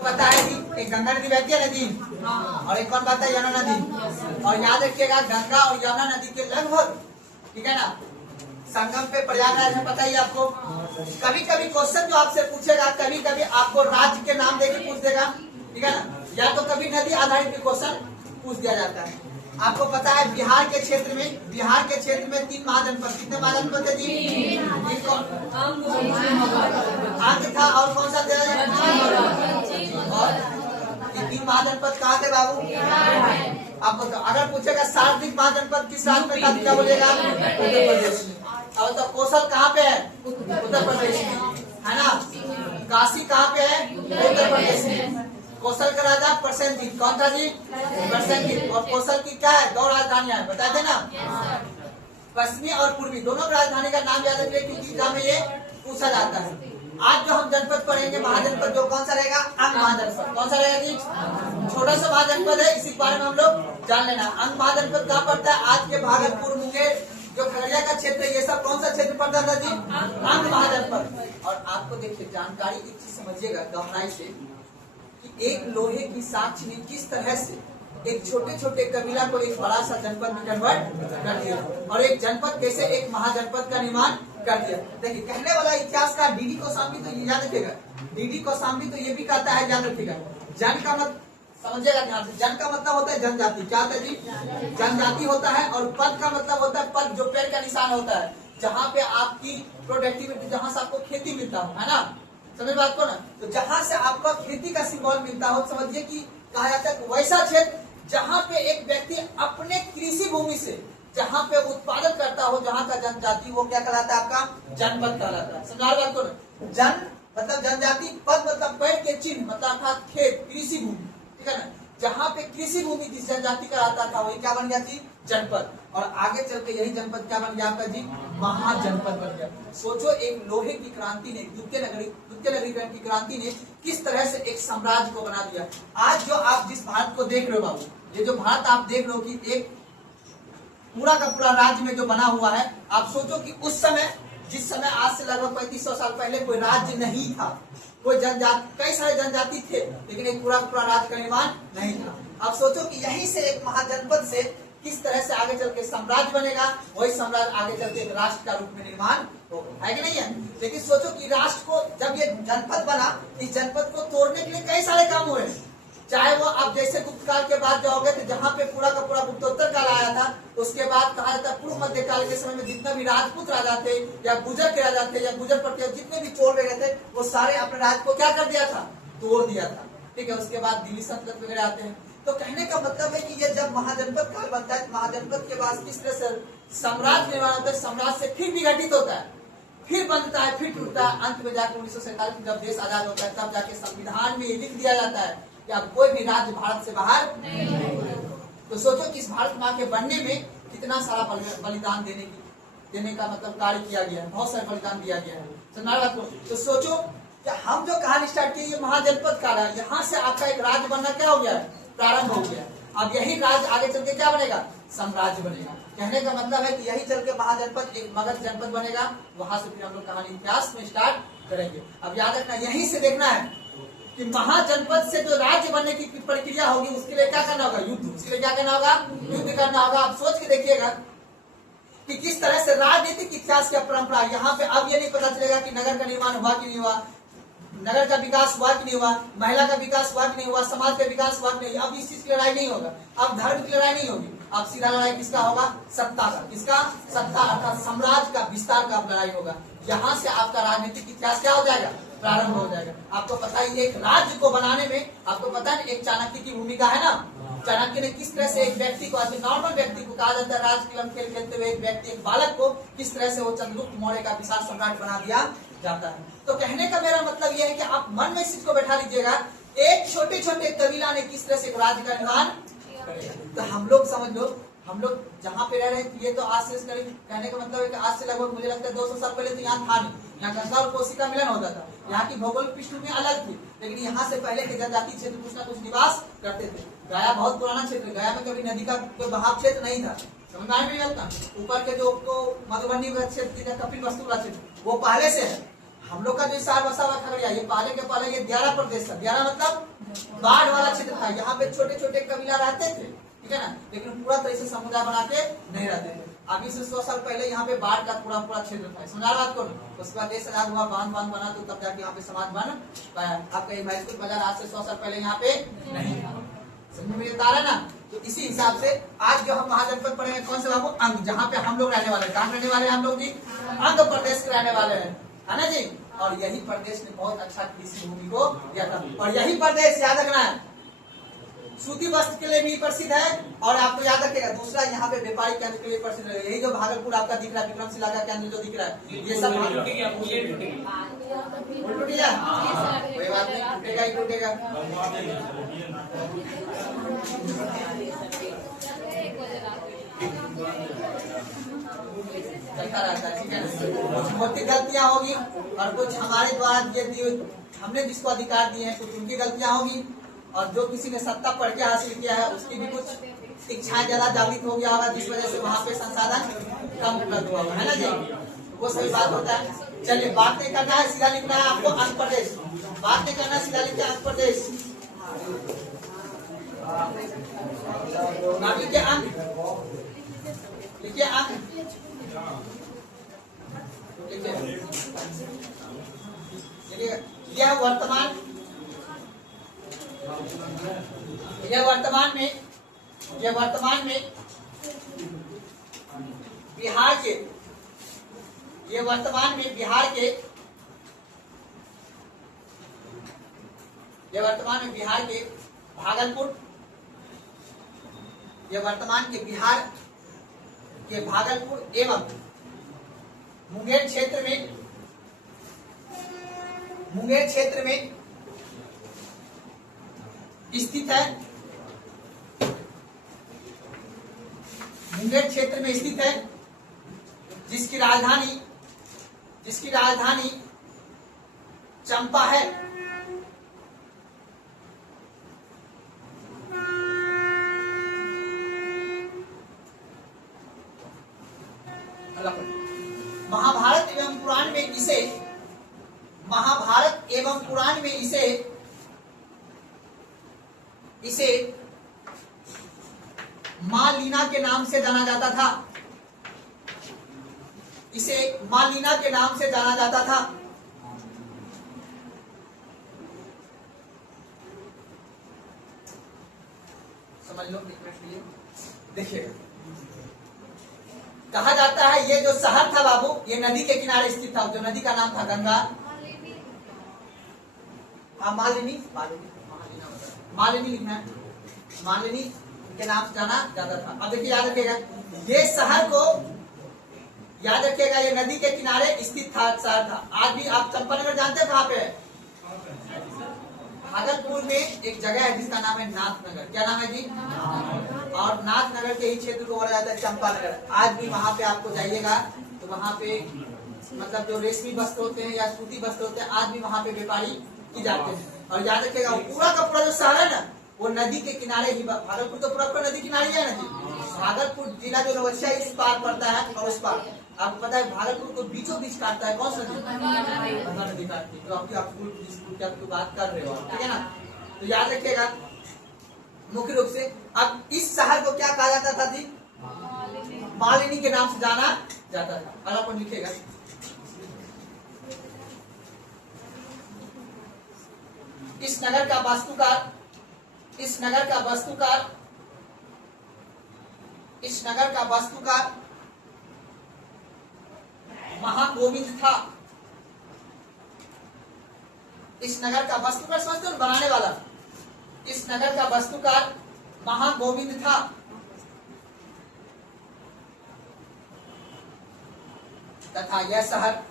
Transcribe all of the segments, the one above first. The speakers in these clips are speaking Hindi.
पता है जी, एक गंगा नदी बहती है नदी और एक कौन बहता है यमुना नदी। और याद रखिएगा गंगा और यमुना नदी के लगभग, ठीक है ना, संगम पे प्रयागराज में, पता ही आपको। कभी कभी क्वेश्चन जो आपसे पूछेगा, कभी कभी आपको राज्य के नाम देके पूछ देगा, ठीक है ना, या तो कभी नदी आधारित भी क्वेश्चन पूछ दिया जाता है। आपको पता है बिहार के क्षेत्र में 3 महाजनपद, कितने महाजनपद है जी? अंग था और कौन सा था? और ये 3 महाजनपद कहाँ थे बाबू? आप बताओ, अगर पूछेगा सार्वत्रिक महाजनपद किस राज्य में था, क्या बोलेगा? उत्तर प्रदेश में। अब तो कोसल कहाँ पे है? उत्तर प्रदेश में, है ना। काशी कहाँ पे है? उत्तर प्रदेश में। कौशल का राजा प्रसेनजीत, कौन था जी? प्रसेनजीत। और कौशल की क्या है? 2 राजधानियां है, बताते ना, पश्चिमी और पूर्वी, दोनों राजधानी का नाम याद रखिए क्योंकि एग्जाम में ये पूछा जाता है। आज जो हम जनपद पढ़ेंगे महाजनपद, जो कौन सा रहेगा? अंग महाजनपद। कौन सा रहेगा जी? छोटा सा महाजनपद है, इसी बारे में हम लोग जान लेना। अंग महाजनपद कहाँ पड़ता है? आज के भागलपुर, मुंगेर, जो खगड़िया का क्षेत्र है, ये सब कौन सा क्षेत्र पड़ता था जी? अंग महाजनपद। और आपको देखिए जानकारी एक चीज समझिएगा गहराई से, एक लोहे की साक्ष्य ने किस तरह से एक छोटे छोटे कबीला को एक बड़ा सा जनपद में कन्वर्ट कर दिया, और एक जनपद कैसे एक महाजनपद का निर्माण कर दिया। देखिए कहने वाला इतिहास का डीडी कोसाम्बी तो ये याद रखिएगा, डीडी कोसाम्बी तो ये भी कहता है, याद रखिएगा, जन का मत समझिएगा ध्यान से, जन का मतलब होता है जनजाति, क्या होता है जी? जनजाति होता है। और पद का मतलब होता है पद, जो पैर का निशान होता है, जहाँ पे आपकी प्रोडक्टिविटी, जहाँ से आपको खेती मिलता हो, है ना, समझ बात को ना। तो जहाँ से आपको खेती का सिंबल मिलता हो, समझिए कि कहा जाता है वैसा क्षेत्र जहाँ पे एक व्यक्ति अपने कृषि भूमि से जहाँ पे उत्पादन करता हो, जहाँ का जनजाति, वो क्या कहलाता है? आपका जनपद कहलाता है। समझा बात को ना। जन मतलब जनजाति, पद मतलब पैर के चिन्ह, मतलब अर्थात खेत, कृषि भूमि, ठीक है ना। जहाँ पे कृषि भूमि जिस जनजाति का रहता था, वही क्या बन गया जी? जनपद। और आगे चल के यही जनपद क्या बन गया आपका जी? महाजनपद बन गया। सोचो एक लोहे की क्रांति ने, द्वितीय नगरीकरण की क्रांति ने किस तरह से एक साम्राज्य को बना दिया। आज जो आप जिस भारत को देख रहे हो बाबू, ये जो भारत आप देख रहे हो कि एक पूरा का पूरा राज्य में जो बना हुआ है, आप सोचो कि उस समय, जिस समय आज से लगभग 3500 साल पहले कोई राज्य नहीं था, कोई जनजाति, कई सारे जनजाति थे, लेकिन एक पूरा राज्य का निर्माण नहीं था। अब सोचो कि यहीं से एक महाजनपद से किस तरह से आगे चल के साम्राज्य बनेगा, वही साम्राज्य आगे चल के एक राष्ट्र का रूप में निर्माण होगा, है कि नहीं है। लेकिन सोचो कि राष्ट्र को जब ये जनपद बना, इस जनपद को तोड़ने के लिए कई सारे काम हुए। चाहे वो आप जैसे गुप्त काल के बाद जाओगे तो जहाँ पे पूरा का पूरा गुप्तोत्तर काल आया था, उसके बाद कहा जाता है पूर्व मध्य काल के समय में जितने भी राजपूत राजा थे या गुजर के राजा थे या गुजर पड़ते जितने भी चोर वगैरह थे, वो सारे अपने राज्य को क्या कर दिया था? तोड़ दिया था, ठीक है। उसके बाद दिल्ली सल्तनत वगैरह आते हैं। तो कहने का मतलब है कि ये जब महाजनपद काल बनता है, महाजनपद के बाद किस तरह से साम्राज्य निर्माण होता है, साम्राज्य से फिर विघटित होता है, फिर बनता है, फिर टूटता है। अंत में जाकर 1947 में जब देश आजाद होता है, तब जाके संविधान में ये लिख दिया जाता है कि अब कोई भी राज्य भारत से बाहर नहीं। तो सोचो कि इस भारत माँ के बनने में कितना सारा बलिदान देने का मतलब कार्य किया गया है, बहुत सारे बलिदान दिया गया है। तो सोचो कि हम जो कहानी स्टार्ट की, ये महाजनपद काल है, यहाँ से आपका एक राज्य बनना क्या हो गया? प्रारंभ हो गया। अब यही राज्य आगे चल के क्या बनेगा? साम्राज्य बनेगा। कहने का मतलब है कि यही चल के महाजनपद एक मगध जनपद बनेगा, वहां से फिर हम लोग कहानी इतिहास में स्टार्ट करेंगे। अब याद रखना, यहीं से देखना है कि महाजनपद से जो राज्य बनने की प्रक्रिया होगी, उसके लिए क्या करना होगा? युद्ध। उसके लिए क्या करना होगा? युद्ध करना होगा। आप सोच के देखिएगा कि किस तरह से राजनीतिक इतिहास की परंपरा। यहाँ पे अब ये नहीं पता चलेगा कि नगर का निर्माण हुआ कि नहीं हुआ, नगर का विकास हुआ कि नहीं हुआ, महिला का विकास हुआ कि नहीं हुआ, समाज का विकास हुआ कि नहीं। अब इस चीज की लड़ाई नहीं होगा, अब धर्म की लड़ाई नहीं होगी, अब सीधा लड़ाई किसका होगा? सत्ता का। किसका? सत्ता अर्थात साम्राज्य का विस्तार का लड़ाई होगा। यहाँ से आपका राजनीतिक इतिहास क्या हो जाएगा? प्रारंभ हो जाएगा। आपको पता ही एक राज्य को बनाने में, आपको पता है एक चाणक्य की भूमिका है ना। चाणक्य ने किस तरह से एक व्यक्ति को, नॉर्मल व्यक्ति को कहा जाता है, राजकीय खेल खेलते हुए एक व्यक्ति, एक बालक को किस तरह से वो चंद्रगुप्त मौर्य का विशाल सम्राट बना दिया जाता है। तो कहने का मेरा मतलब यह है कि आप मन में इस चीज को बैठा लीजिएगा, एक छोटे छोटे कबीला ने किस तरह से एक राज्य का निर्माण करेगा। तो हम लोग समझ लो, हम लोग जहाँ पे रह रहे हैं, ये तो आज से करीब, कहने का मतलब है कि आज से लगभग मुझे लगता है 200 साल पहले तो यहाँ था नहीं, यहाँ गंगा और कोसी का मिलन होता था। यहाँ की भौगोलिक पृष्ठभूमि अलग थी, लेकिन यहाँ से पहले के जनजाति क्षेत्र कुछ ना कुछ निवास करते थे। गया बहुत पुराना क्षेत्र, गया में कभी नदी का कोई बहाव क्षेत्र नहीं था, समझ में नहीं लगता। ऊपर के जो तो मधुबनी क्षेत्र, कपिल वस्तु का क्षेत्र, वो पहले से है। हम लोग का जो शहर बसा हुआ खगड़िया, ये पहले ये दियारा प्रदेश था। दियारा मतलब बाढ़ वाला क्षेत्र था। यहाँ पे छोटे छोटे कबीला रहते थे, ठीक है ना, लेकिन पूरा तरह से समुदाय बना के नहीं रहते थे। अभी से 100 साल पहले यहाँ पे बाढ़ का पूरा क्षेत्र था। समझा बात को। उसके बाद देश आजाद हुआ, बांध बना, तो तब जाके यहाँ पे समाज बन पाया। आपका महसूल बाजार आज से 100 साल पहले यहाँ पे नहीं था। समझ में आ रहा है ना। तो इसी हिसाब से आज जो हम महाजनपद पढ़ेंगे कौन से बाबू, अंग, जहाँ पे हम लोग रहने वाले हैं। कहाँ रहने वाले हैं हम लोग जी? अंग प्रदेश के रहने वाले हैं, है ना जी। और यही प्रदेश ने बहुत अच्छा कृषि भूमि को दिया था। और यही प्रदेश याद रखना है सूती वस्त्र के लिए भी प्रसिद्ध है। और आपको याद रखिएगा दूसरा यहाँ पे व्यापारिक केंद्र के लिए प्रसिद्ध है। यही जो भागलपुर आपका दिख रहा है, विक्रमशिला का केंद्र जो दिख रहा है, ये सब टूटेगा, कोई बात नहीं, टूटेगा ही टूटेगा। चलता रहता है, ठीक है। कुछ मोटी गलतियां होगी और कुछ हमारे द्वारा हमने जिसको अधिकार दिए हैं कुछ उनकी गलतियां होगी। और जो किसी ने सत्ता पढ़ के हासिल किया है उसकी भी कुछ इच्छाएं ज्यादा जागृत हो गया होगा, जिस वजह से वहाँ पे संसाधन कम उपलब्ध हुआ है ना जी। वो सही बात होता है। चलिए, बात नहीं करना है, सीधा लिखना है आपको आंध्र प्रदेश। बात नहीं करना, सीधा लिखिए आंध्र प्रदेश। लिखिए अंक, लिखिए अंक, यह वर्तमान में बिहार के भागलपुर एवं मुंगेर क्षेत्र में स्थित है। मुंगेर क्षेत्र में स्थित है, जिसकी राजधानी चंपा है। महाभारत एवं पुराण में इसे मां लीना के नाम से जाना जाता था। समझ लो, देखिए, कहा जाता है ये जो शहर था बाबू, ये नदी के किनारे स्थित था। जो नदी का नाम था गंगा, मालिनी लिखना है। मालिनी के नाम से जाना जाता था। अब देखिए, याद रखिएगा, ये शहर को याद रखिएगा, ये नदी के किनारे स्थित था, शहर था। आज भी आप चंपानगर जानते हैं कहाँ पे है? भागलपुर में एक जगह है जिसका नाम है नाथनगर। क्या नाम है जी? और नाथनगर के ही क्षेत्र को बोला जाता है चंपानगर। आज भी वहाँ पे आपको जाइएगा तो वहाँ पे मतलब जो रेशमी वस्त्र होते हैं या सूती वस्त्र होते हैं, आज भी वहाँ पे व्यापारी की जाते हैं। और याद रखिएगा, पूरा का पूरा जो शहर है ना, वो नदी के किनारे ही, भागलपुर तो पूरा नदी किनारे है ना जी। भागलपुर जिला जो नवसिया इस पार पड़ता है और उस पार, आपको पता है भागलपुर को बीचों बीच काटता है कौन सा नदी? गंगा नदी काटती है। तो आपकी बात कर रहे हो, ठीक है ना। तो याद रखिएगा मुख्य रूप से। अब इस शहर को क्या कहा जाता था जी? मालिनी के नाम से जाना जाता था। और अपन लिखेगा, इस नगर का वास्तुकार महागोविंद था। इस नगर का वास्तुकार समझते हो, बनाने वाला। इस नगर का वास्तुकार महागोविंद था। तथा यह शहर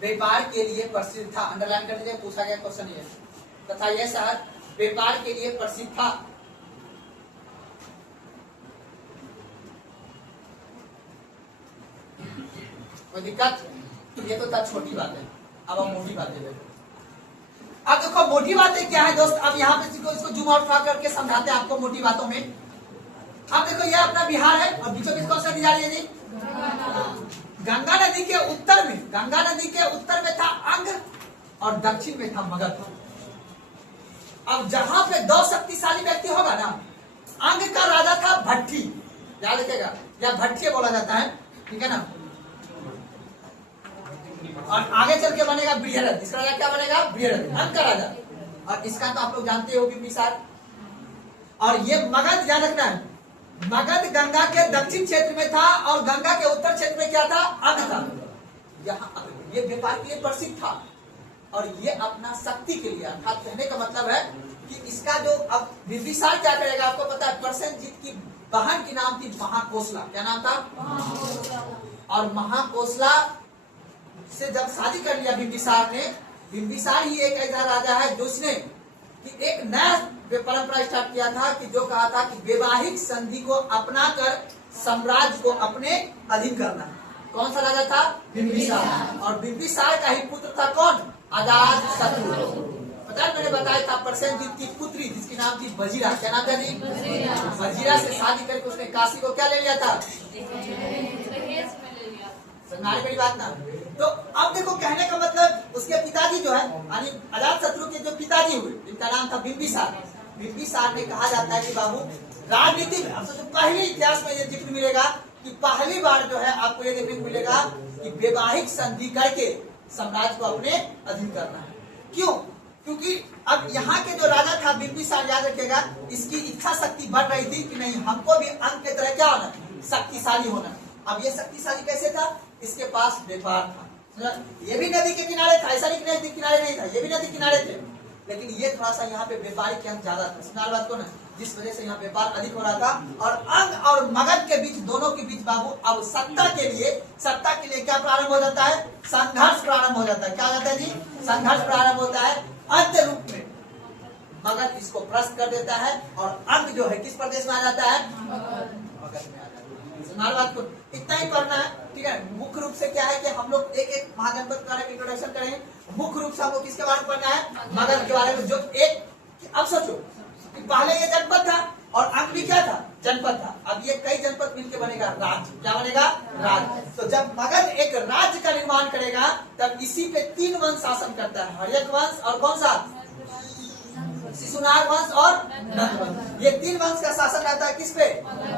व्यापार के लिए प्रसिद्ध था। अंडरलाइन कर दीजिए, पूछा गया क्वेश्चन ये। तथा यह शहर व्यापार के लिए प्रसिद्ध था। कोई दिक्कत? ये तो था छोटी बात है। अब हम मोटी बातें देखो। अब देखो मोटी बातें क्या है दोस्त। अब यहाँ पे इसको जूम आउट करके समझाते हैं आपको मोटी बातों में। अब देखो ये अपना बिहार है और बीचों बीच कौन सा नदी जा रही है जी? गंगा नदी के उत्तर में, गंगा नदी के उत्तर में था अंग और दक्षिण में था मगध। अब जहां पे दो शक्तिशाली व्यक्ति होगा ना, अंग का राजा था भट्टी, याद रखिएगा, या भट्टी बोला जाता है, ठीक है ना। और आगे चल के बनेगा बृहरथ, इसका राजा क्या बनेगा? बृहरथ, अंग का राजा। और इसका तो आप लोग जानते हो बिंबिसार। और ये मगध याद रखना है, मगध गंगा के दक्षिण क्षेत्र में था और गंगा के उत्तर क्षेत्र में क्या था? अंग था। यहाँ ये व्यापार के लिए प्रसिद्ध था और ये अपना शक्ति के लिए, अर्थात कहने का मतलब है कि इसका जो अब बिंबिसार क्या करेगा आपको पता है, प्रसेनजीत की बहन की नाम थी महाकोसला। क्या नाम था? और महाकोसला से जब शादी कर लिया बिंबिसार ने, बिंबिसार ही एक ऐसा राजा है जो उसने कि एक नया परंपरा स्टार्ट किया था कि जो कहा था कि वैवाहिक संधि को अपनाकर साम्राज्य को अपने अधीन करना। कौन सा राजा था? बिंबिसार। और बिंबिसार का ही पुत्र था कौन? अजात शत्रु। पता है मैंने बताया था, प्रसेनजीत की पुत्री जिसकी नाम थी वजीरा। क्या नाम था जी? वजीरा से शादी करके उसने काशी को क्या ले लिया था? समझाने मेरी बात ना। तो अब देखो कहने का मतलब उसके पिताजी जो है यानी अजात शत्रु के जो पिताजी हुए, जिनका नाम था बिंबिसार, बिंबिसार ने कहा जाता है कि बाबू राजनीति में सबसे पहले इतिहास में ये जिक्र मिलेगा कि पहली बार जो है आपको ये देखने को मिलेगा कि वैवाहिक संधि करके साम्राज्य को अपने अधीन करना है। क्यों? क्योंकि अब यहाँ के जो राजा था बिंबिसार, याद रखिएगा, इसकी इच्छा शक्ति बढ़ रही थी कि नहीं हमको भी अंग के तरह क्या होना, शक्तिशाली होना। अब ये शक्तिशाली कैसे था? इसके पास व्यापार था। ये भी नदी के किनारे था, ऐसा नहीं नदी किनारे नहीं था, ये भी नदी किनारे थे, लेकिन ये थोड़ा सा यहाँ पे व्यापारिक अंग ज्यादा था। समझ बात को ना, जिस वजह से यहाँ व्यापार अधिक हो रहा था। और अंग और मगध के बीच, दोनों के बीच बाबू अब सत्ता के लिए क्या प्रारंभ हो जाता है? संघर्ष प्रारंभ हो जाता है। क्या होता है जी? संघर्ष प्रारंभ होता है। अंत रूप में मगध इसको परास्त कर देता है और अंग जो है किस प्रदेश में आ जाता है? मगध में आ जाता है। समझ बात को, इतना ही पढ़ना है, ठीक है। मुख्य रूप से क्या है कि हम लोग एक एक महाजनपद का इंट्रोडक्शन करेंगे। मुख्य रूप से हमको किसके बारे में पढ़ना है? मगध के बारे में। जो एक अब सोचो कि पहले ये जनपद था और अंग भी क्या था? जनपद था। अब ये कई जनपद मिलकर बनेगा राज्य। क्या बनेगा? राज्य। तो जब मगध एक राज्य का निर्माण करेगा तब इसी पे 3 वंश शासन करता है, हर्यक वंश और कौन सा? शिशुनाग वंश और नंद वंश। ये 3 वंश का शासन रहता है किस पे?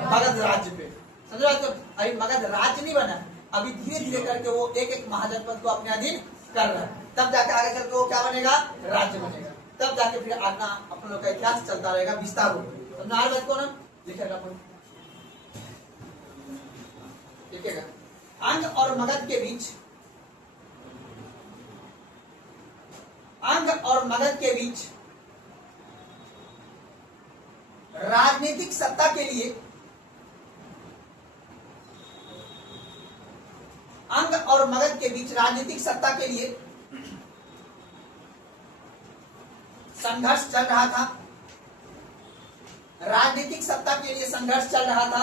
मगध राज्य पे। समझ रहे? तो अभी मगध राज्य नहीं बना, अभी धीरे धीरे करके वो एक एक महाजनपद को अपने अधीन कर रहा है। तब जाके आगे चल के वो क्या बनेगा? राज्य बनेगा। तब जाके फिर आना अपन लोग का इतिहास चलता रहेगा विस्तार होगा। समझा बात को ना? लिखेगा अपन, लिखेगा अंग और मगध के बीच, अंग और मगध के बीच राजनीतिक सत्ता के लिए, अंग और मगध के बीच राजनीतिक सत्ता के लिए संघर्ष चल रहा था। राजनीतिक सत्ता के लिए संघर्ष चल रहा था।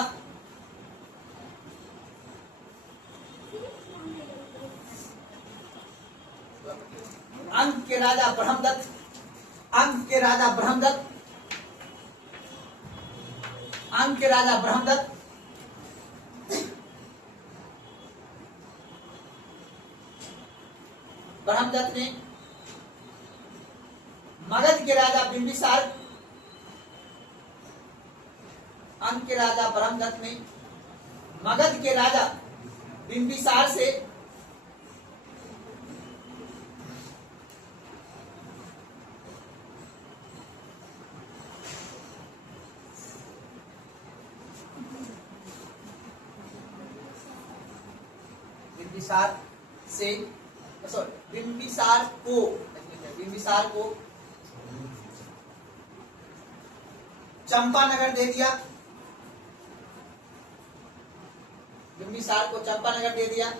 अंग के राजा ब्रह्मदत्त, अंग के राजा ब्रह्मदत्त, अंग के राजा ब्रह्मदत्त ब्रह्मदत्त ने मगध के राजा बिंबिसार, अंग के राजा ब्रह्मदत्त ने मगध के राजा बिंबिसार से बिंबिसार को चंपानगर दे दिया। बिंबिसार को चंपानगर दे दिया।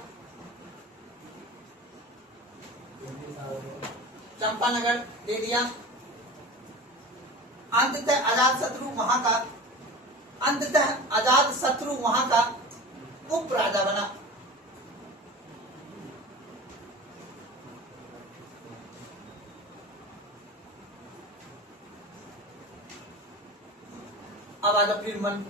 चंपानगर दे दिया। अंततः अजातशत्रु वहां का, अंततः अजातशत्रु वहां का उप राजा बना। अब आ जाओ फिर मन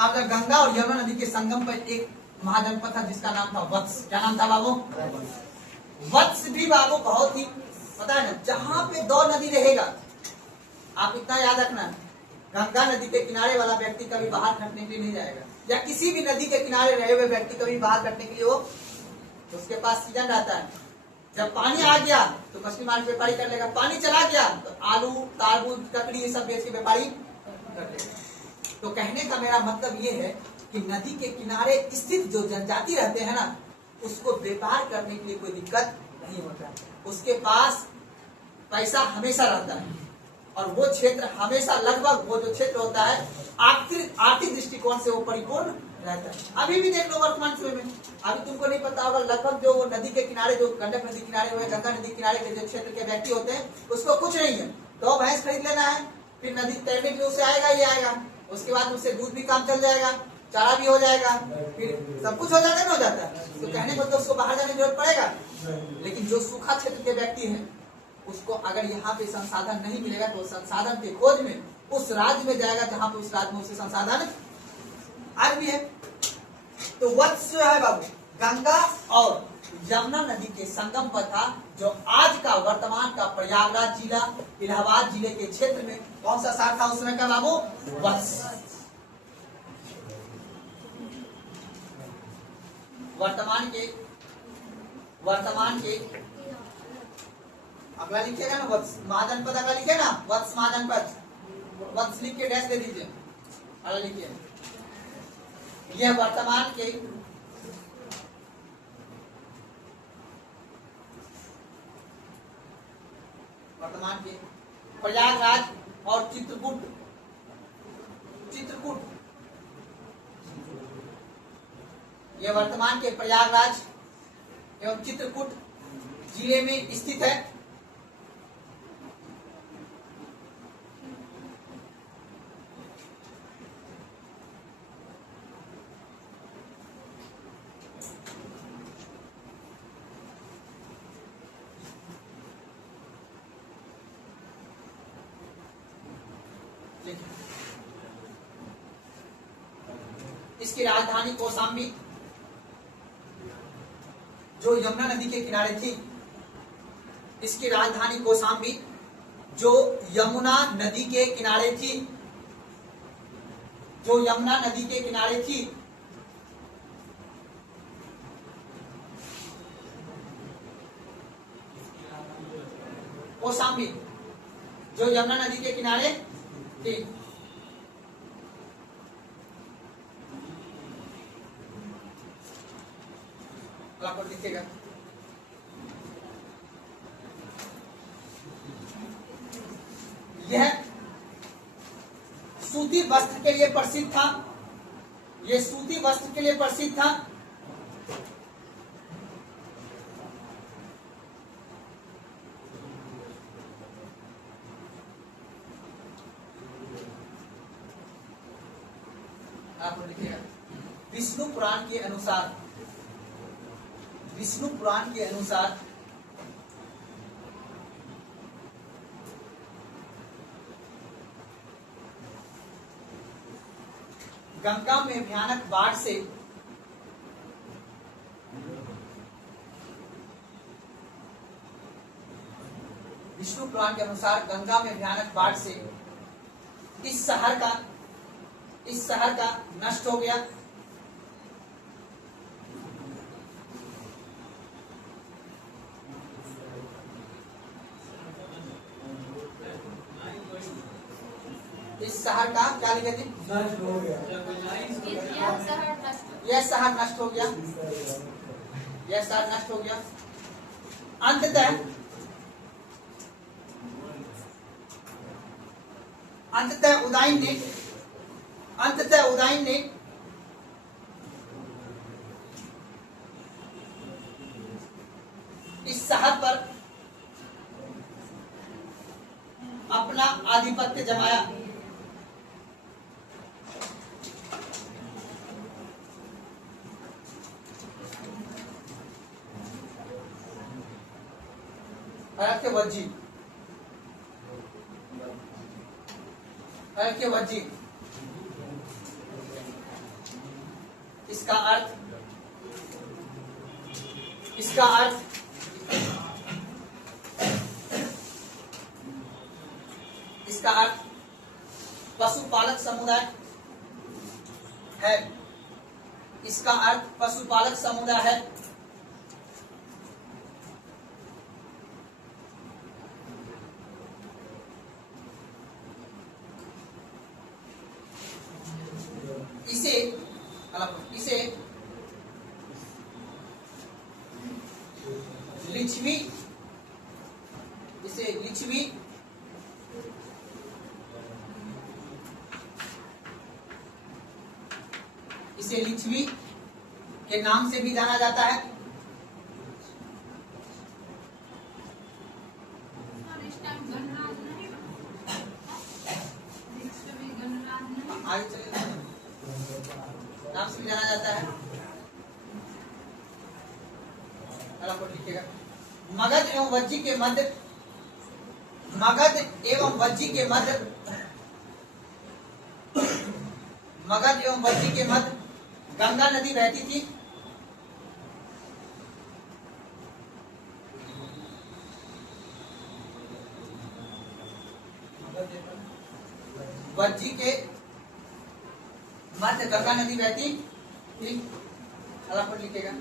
अब गंगा और यमुना नदी के संगम पर एक महाजनपद था जिसका नाम था वत्स। क्या नाम था बाबू? वत्स भी बाबू बहुत ही पता है ना, जहां पे दो नदी रहेगा, आप इतना याद रखना, गंगा नदी के किनारे वाला व्यक्ति कभी बाहर खटने के लिए नहीं जाएगा, या किसी भी नदी के किनारे रहे हुए व्यक्ति कभी बाहर खटने के लिए वो तो उसके पास सीजन रहता है। जब पानी आ गया तो मछली मार के व्यापारी कर लेगा, पानी चला गया तो आलू तरबूज ककड़ी ये सब बेच के व्यापारी कर लेगा। तो कहने का मेरा मतलब ये है कि नदी के किनारे स्थित जो जनजाति रहते हैं ना, उसको व्यापार करने के लिए कोई दिक्कत नहीं होता, उसके पास पैसा हमेशा रहता है और वो क्षेत्र हमेशा लगभग वो जो क्षेत्र होता है आर्थिक दृष्टिकोण से वो परिपूर्ण रहता है। अभी भी देख लो वर्तमान समय में, अभी तुमको नहीं पता होगा, लगभग जो वो नदी के किनारे, जो गंडक नदी किनारे हुए, गंगा नदी किनारे के जो क्षेत्र के व्यक्ति होते हैं, उसको कुछ नहीं है, तो भैंस खरीद लेना है, फिर नदी तैरने के लिए उसे आएगा ही आएगा, उसके बाद उससे दूध भी काम चल जाएगा, चारा भी हो जाएगा, फिर सब कुछ हो जाता है ना, हो जाता है। तो कहने को तो उसको बाहर जाने की जरूरत पड़ेगा, लेकिन जो सूखा क्षेत्र के व्यक्ति हैं उसको अगर यहाँ पे संसाधन नहीं मिलेगा तो संसाधन के खोज में उस राज्य में जाएगा जहां पे उस राज्य में उसे संसाधन आज भी है। तो वत्स जो है बाबू गंगा और यमुना नदी के संगम पर था, जो आज का वर्तमान का प्रयागराज जिला इलाहाबाद जिले के क्षेत्र में कौन सा शहर था उस समय का बाबू? वत्स। वर्तमान के अगला लिखिएगा ना, वत्स महाजनपद, अगला लिखिए ना वत्स महाजनपद, वत्स लिख के डैश दे दीजिए, अगला लिखिए। यह वर्तमान के प्रयागराज और चित्रकूट यह वर्तमान के प्रयागराज एवं चित्रकूट जिले में स्थित है। इसकी राजधानी कौशाम्बी जो यमुना नदी के किनारे थी, इसकी राजधानी कौशाम्बी जो यमुना नदी के किनारे थी, जो यमुना नदी के किनारे थी। कौशाम्बी जो यमुना नदी के किनारे थी। लिखेगा यह सूती वस्त्र के लिए प्रसिद्ध था, यह सूती वस्त्र के लिए प्रसिद्ध था। आपको लिखेगा विष्णु पुराण के अनुसार गंगा में भयानक बाढ़ से विष्णु पुराण के अनुसार गंगा में भयानक बाढ़ से इस शहर का नष्ट हो गया। इस शहर का क्या लिखे थे? नष्ट हो गया। यह शहर नष्ट हो गया। यह शहर नष्ट हो गया। अंततः उदयन ने इस शहर पर अपना आधिपत्य जमाया। इसका अर्थ पशुपालक समुदाय है। इसका अर्थ पशुपालक समुदाय है। इसे लिच्छवी के नाम से भी जाना जाता है। आगे चलिए, नाम से भी जाना जाता है। लिखिएगा, मगध एवं वज्जी के मध्य गंगा नदी बहती थी। वज्जी के मध्य गंगा नदी बहती थी। लिखेगा,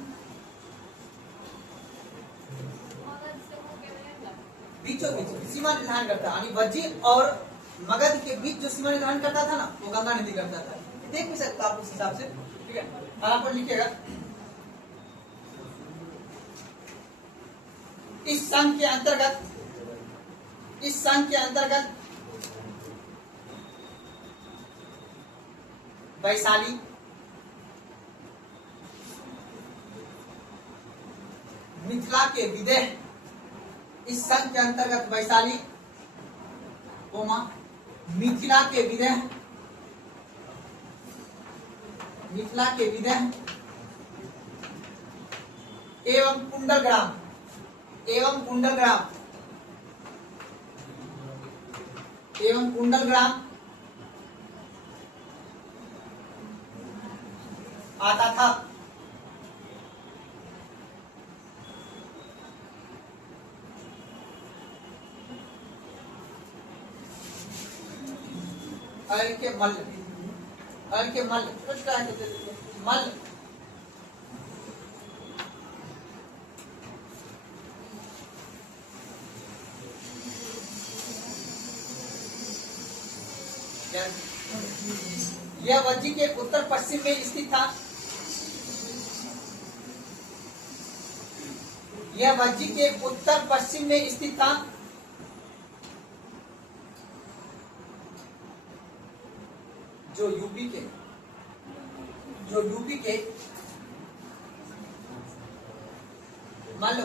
बीचों बीच सीमा निर्धारण करता, यानी वज्जी और मगध के बीच जो सीमा निर्धारण करता था ना, वो गंगा नदी करता था। देख भी सकते आप उस हिसाब से, ठीक है। आप लिखिएगा, इस संघ के अंतर्गत वैशाली, मिथिला के विदेह, इस संघ के अंतर्गत वैशाली, मिथिला के विदेह एवं कुंडलग्राम आता था। मल यह वज्जी के उत्तर पश्चिम में स्थित था। यह वज्जी के उत्तर पश्चिम में स्थित था। जो यूपी के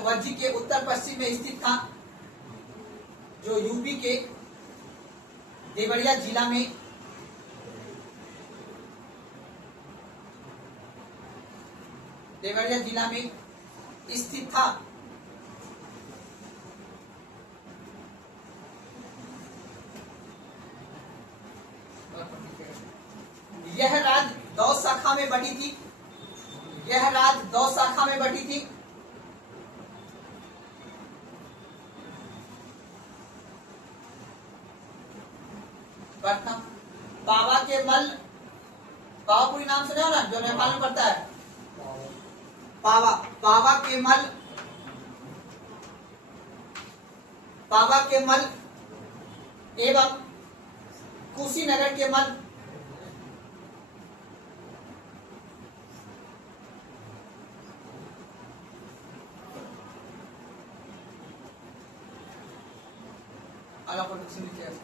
वज्जी के उत्तर पश्चिम में स्थित था, जो यूपी के देवरिया जिला में स्थित था। यह राज्य 2 शाखा में बटी थी। प्रथम पावापुरी नाम सुने हो ना, जो नेपाल में पड़ता है। पावा के मल एवं कुशीनगर के मल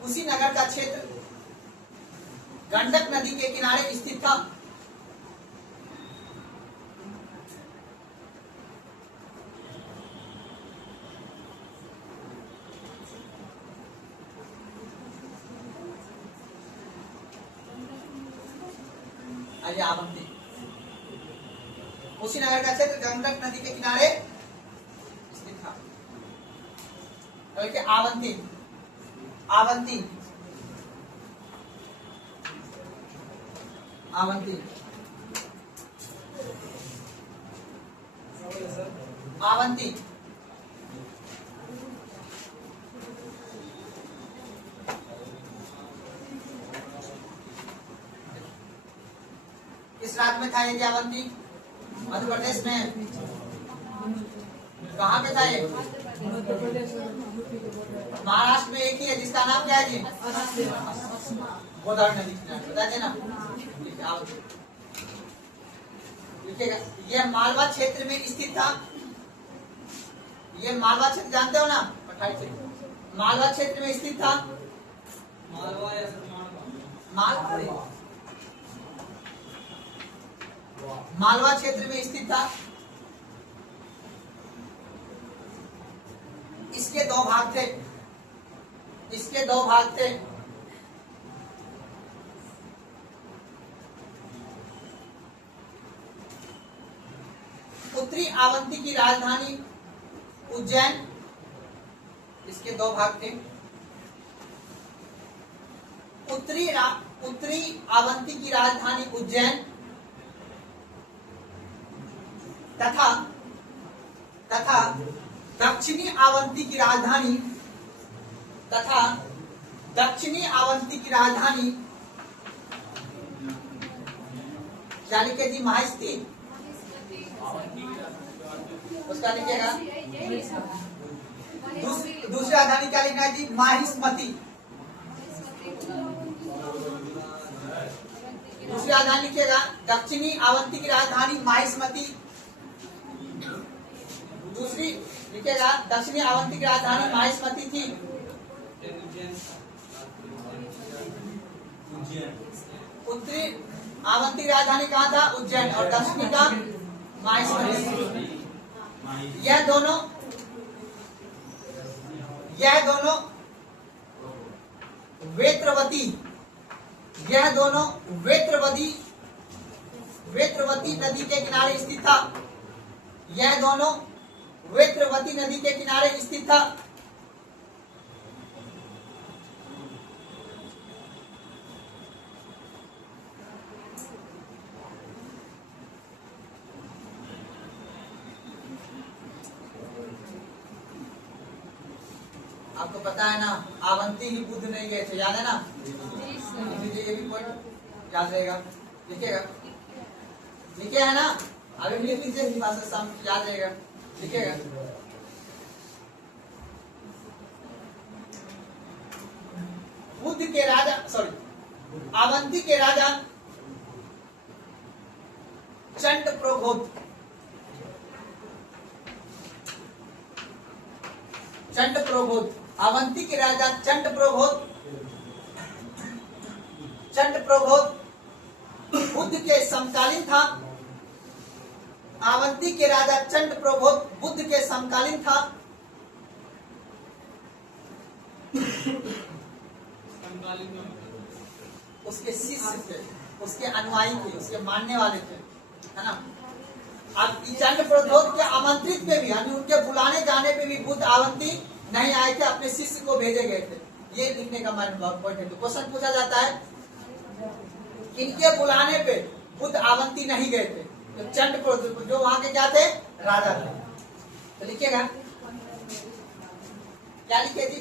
कुशीनगर का क्षेत्र गंडक नदी के किनारे स्थित था। आवंती, कुशीनगर का क्षेत्र गंडक नदी के किनारे स्थित था। आवंती अवंती। किस राज्य में था ये अवंती? मध्य प्रदेश में। कहाँ पे था ये? महाराष्ट्र में एक ही है जिसका नाम क्या है जी? गोदावरी नदी बता देना। ये मालवा क्षेत्र में स्थित था। ये मालवा क्षेत्र जानते हो ना? मालवा क्षेत्र में स्थित था। मालवा क्षेत्र में स्थित था। इसके दो भाग थे। इसके दो भाग थे। उत्तरी अवंती की राजधानी उज्जैन। इसके दो भाग थे। उत्तरी अवंती की राजधानी उज्जैन तथा दक्षिणी अवंती की राजधानी क्या लिखे जी? माहिस्ती। उसका लिखिएगा। दूसरी राजधानी क्या लिखना है जी? माहिस्मती। दूसरी राजधानी लिखिएगा। दक्षिणी अवंती की राजधानी माहिस्मती। दूसरी लिखिएगा। दक्षिणी अवंती की राजधानी माहिस्मती थी। उत्तरी अवंती की राजधानी कहाँ था? उज्जैन। और दक्षिणी का माहिस्मती। यह दोनों वेत्रवती नदी के किनारे स्थित था। यह दोनों वेत्रवती नदी के किनारे स्थित था। आपको पता है ना, अवंती ही बुद्ध नहीं गए थे, याद है ना? ये भी पॉइंट याद रहेगा। लिखिएगा। लिखे है ना? अभी लिख लीजिए, याद रहेगा। लिखिएगा। बुद्ध के राजा अवंती के राजा चंडप्रबोध अवंती के राजा चंडप्रबोध बुद्ध के समकालीन था। अवंती के राजा चंडप्रबोध बुद्ध के समकालीन था। उसके शिष्य थे, उसके अनुयायी थे, उसके मानने वाले थे, है ना? अब चंडप्रबोध के आमंत्रित पे भी, यानी उनके बुलाने जाने पे भी बुद्ध अवंती नहीं आए थे, अपने शिष्य को भेजे गए थे। ये लिखने का पॉइंट है। तो क्वेश्चन पूछा जाता है, इनके बुलाने पे बुद्ध अवंती नहीं गए थे। तो चंडप्रबोध जो वहां के क्या थे? राजा थे। तो लिखिएगा। क्या लिखे जी?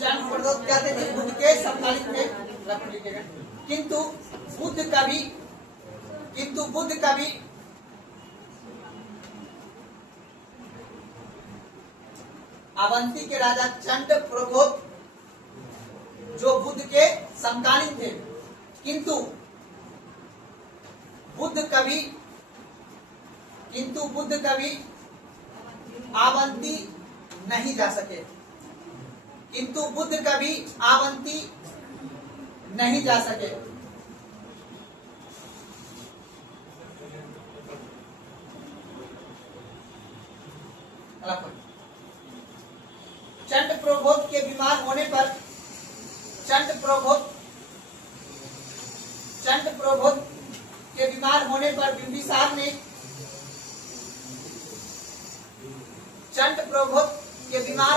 चंडप्रबोध क्या थे? बुद्ध के समकालीन में। लिखिएगा। किंतु बुद्ध कभी अवंती के राजा चंडप्रबोध जो बुद्ध के समकालीन थे, किंतु बुद्ध कभी अवंती नहीं जा सके। किंतु बुद्ध कभी अवंती नहीं जा सके। चंडप्रबोध के बीमार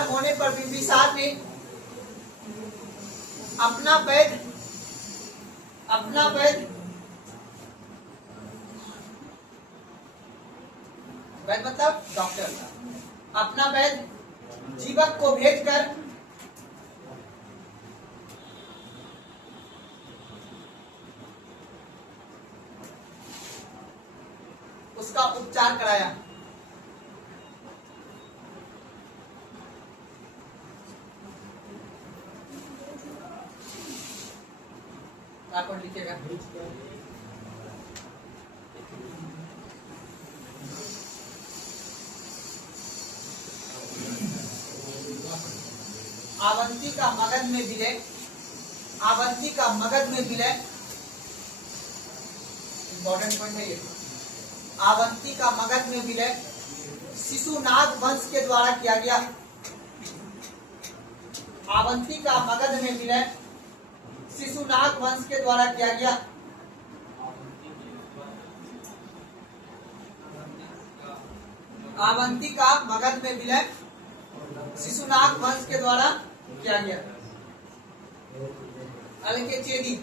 होने पर बिंबिसार ने अपना वैद्य वैद्य मतलब डॉक्टर का। अपना वैद्य जीवक को भेजकर उसका उपचार कराया। आप लिखिएगा। अवंती का मगध में विलय, अवंती का मगध में विलय, इंपॉर्टेंट पॉइंट है ये। अवंती का मगध में विलय शिशुनाग वंश के द्वारा किया गया। अवंती का मगध में विलय शिशुनाग वंश के द्वारा किया गया। अवंती का मगध में विलय शिशुनाग वंश के द्वारा किया गया। हल्के चेदी,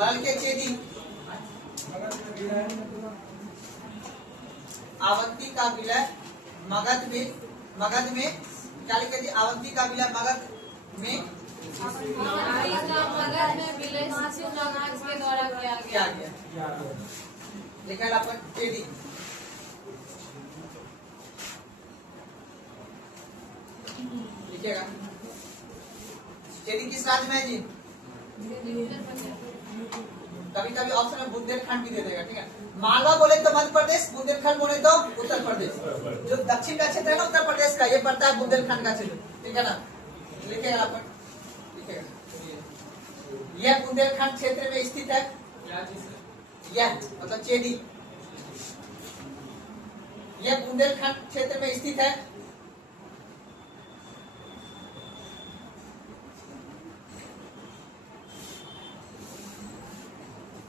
हल्के चेदी अवंती का विलय मगध में, मगध में क्या लिखे थे? अवंती का विलय मगध में के द्वारा क्या गया? लिखा अपन चेदी। लिखिएगा। चेदी किस राज्य में है जी? कभी कभी ऑप्शन में बुंदेलखंड भी दे देगा, ठीक है। मालवा बोले तो मध्य प्रदेश, बुंदेलखंड बोले तो उत्तर प्रदेश। जो दक्षिण का क्षेत्र है ना उत्तर प्रदेश का, ये पड़ता है बुंदेलखंड का क्षेत्र, ठीक है ना। लिखेगा अपन, लिखेगा। यह बुंदेलखंड क्षेत्र में स्थित है। यह मतलब चेदी, यह बुंदेलखंड क्षेत्र में स्थित है।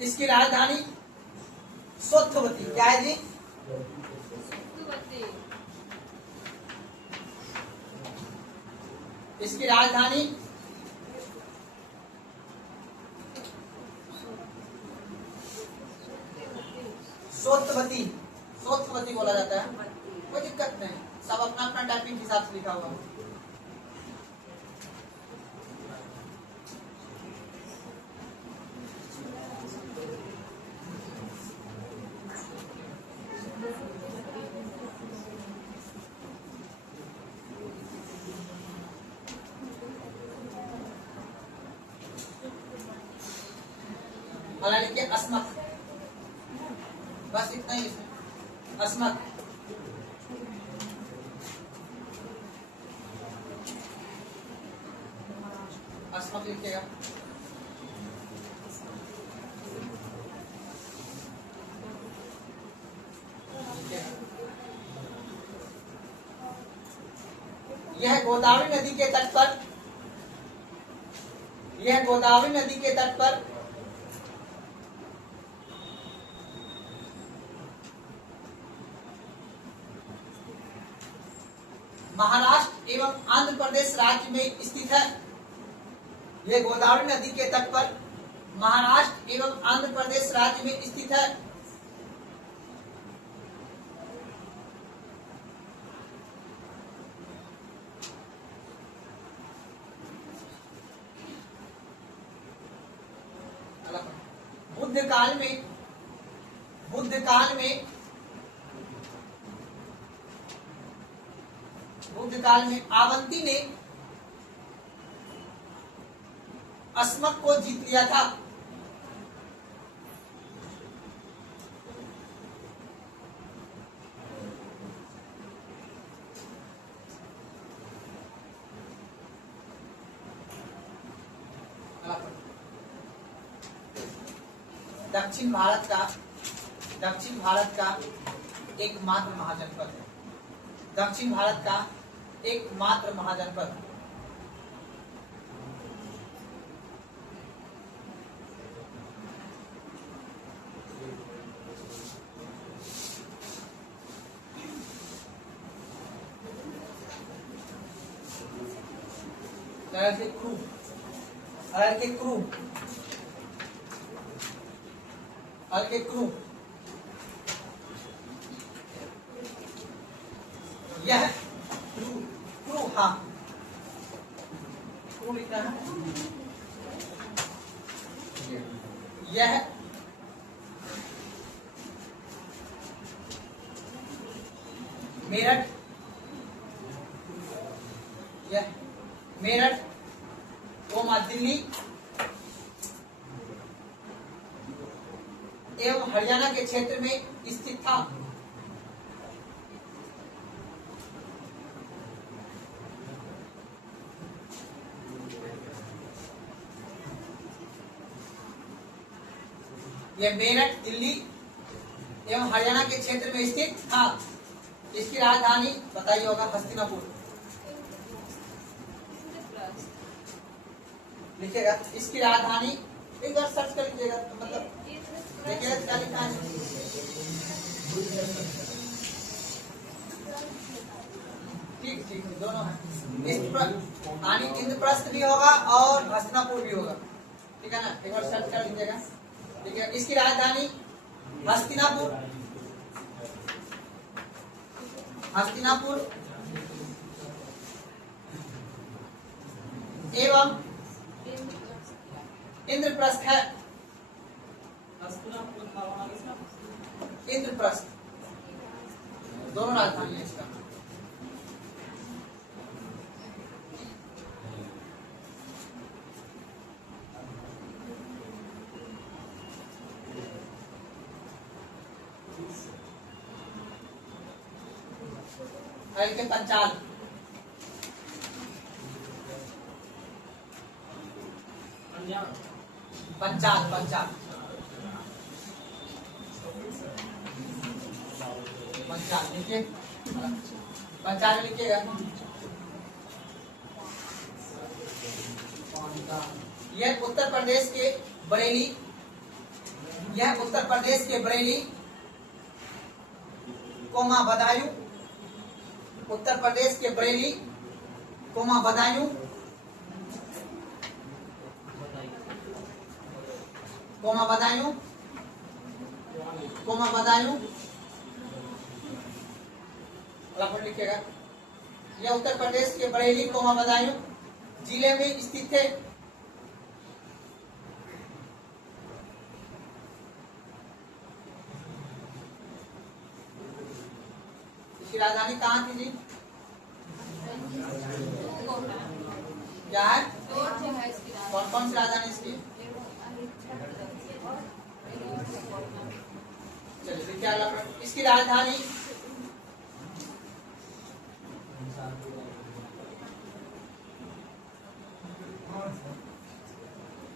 इसकी राजधानी सोत्थवती। क्या है जी? इसकी राजधानी सोत्थवती, सोत्थवती बोला जाता है। कोई दिक्कत नहीं, सब अपना अपना टाइपिंग के हिसाब से लिखा हुआ है। लिखिए अस्मक, बस इतना ही इसमें। अस्मक, अस्मक लिखिएगा। यह गोदावरी नदी के तट पर, यह गोदावरी नदी के तट पर महाराष्ट्र एवं आंध्र प्रदेश राज्य में स्थित है। यह गोदावरी नदी के तट पर महाराष्ट्र एवं आंध्र प्रदेश राज्य में स्थित है। बुद्ध काल में, बुद्ध काल में, बुद्ध काल में अवंती ने अस्मक को जीत लिया था। दक्षिण भारत का, दक्षिण भारत का एकमात्र महाजनपद है। दक्षिण भारत का एकमात्र महाजनपद। क्रू, क्रू, क्रू यह क्रू, हाँ क्रू लिखना है। यह मेरठ, यह मेरठ कोमा दिल्ली एवं हरियाणा के क्षेत्र में स्थित था। यह मेरठ दिल्ली एवं हरियाणा के क्षेत्र में स्थित था। इसकी राजधानी बताइए होगा हस्तिनापुर। लिखिएगा इसकी राजधानी, एक बार सर्च कर लीजिएगा तो मतलब देखिएगा क्या लिखा है। ठीक ठीक दोनों है, इंद्रप्रस्थ भी होगा और हस्तिनापुर भी होगा, ठीक है ना। एक बार सर्च कर लीजिएगा। ठीक है, इसकी राजधानी हस्तिनापुर, हस्तिनापुर एवं इंद्रप्रस्थ है। इंद्रप्रस्थ दोनों राजधानी है इसका। के पंचाल, पंचाल पंचाल पंचाल लिखिए, पंचाल लिखिएगा। यह उत्तर प्रदेश के बरेली, यह उत्तर प्रदेश के बरेली कोमा बदायूं, उत्तर प्रदेश के Bareilly comma Badaun, comma Badaun, comma Badaun लिखिएगा। यह उत्तर प्रदेश के बरेली कोमा बदायूं जिले में स्थित है। इसकी राजधानी कहाँ थी जी? क्या है? कौन कौन सी राजधानी इसकी? चलिए क्या इसकी राजधानी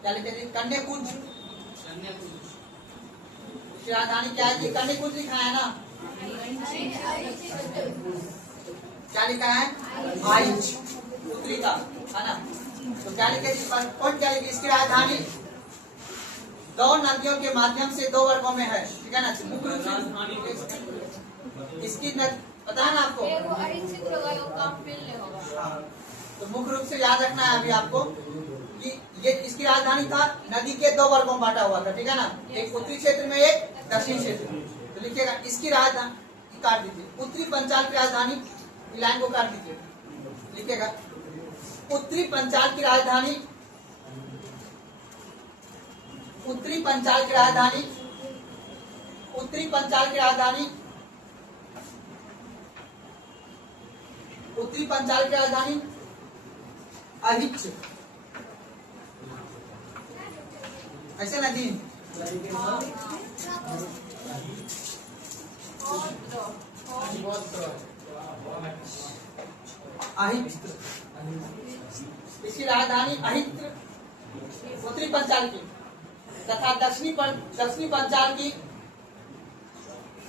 क्या लिखे थे? कन्याकुंज। इसकी राजधानी क्या है? कन्याकुंज लिखा है ना? क्या लिखा है? आइच, उत्तरी का है ना। तो क्या लिखे? कौन क्या लिखे? इसकी राजधानी दो नदियों के माध्यम से दो वर्गों में है, ठीक है ना। मुख्य रूप से इसकी पता है ना आपको? तो मुख्य रूप से याद रखना है अभी आपको कि ये इसकी राजधानी था, नदी के दो वर्गों में बांटा हुआ था, ठीक है ना। एक उत्तरी क्षेत्र में, एक दक्षिण क्षेत्र में। तो लिखिएगा इसकी राजधानी काट दीजिए, उत्तरी पंचाल की राजधानी, लाइन को काट दीजिए। लिखिएगा उत्तरी पंचाल की राजधानी, उत्तरी पंचाल की राजधानी, उत्तरी पंचाल की राजधानी, उत्तरी पंचाल की राजधानी अहिच, ऐसे ना जी। अहित्र, इसकी राजधानी अहित्र उत्तरी पंचाल की, तथा दक्षिणी पंचाल की